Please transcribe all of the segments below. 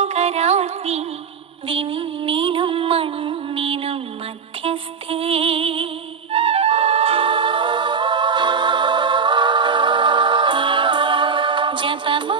ലോകരാജ്ഞി വിണ്ണിനും മണ്ണിനും മധ്യസ്ഥേ ജപമോ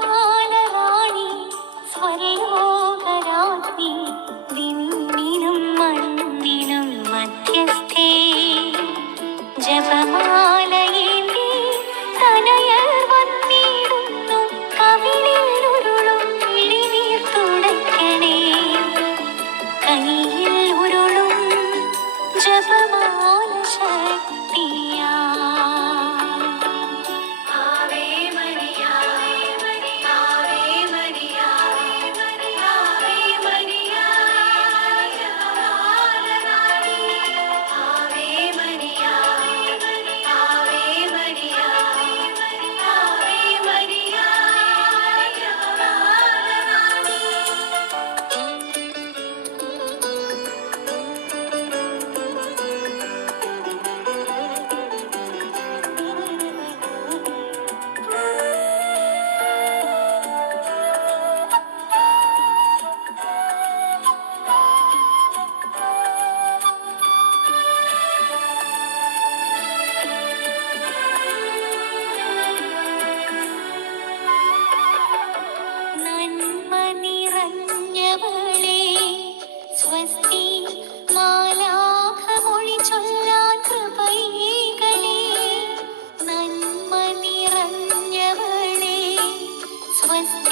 always